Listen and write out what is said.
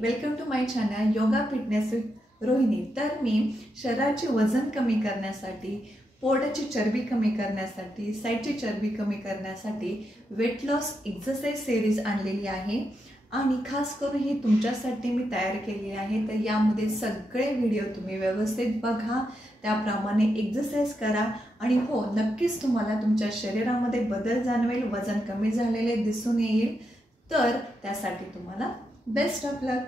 Welcome to my channel yoga fitness with Rohini. तर मी शरीराचे वजन कमी करण्यासाठी, पोटाची चरबी कमी करण्यासाठी, साईडची चरबी कमी करण्यासाठी वेट लॉस एक्सरसाइज सिरीज आणलेली आहे आणि खास करून ही तुमच्यासाठी मी तयार केली आहे। तर यामध्ये सगळे व्हिडिओ तुम्ही व्यवस्थित बघा, त्याप्रमाणे एक्सरसाइज करा आणि हो नक्कीच तुम्हाला तुमच्या शरीरामध्ये बदल जाणवेल, वजन कमी झालेले दिसून येईल। तर त्यासाठी तुम्हाला बेस्ट ऑफ लक।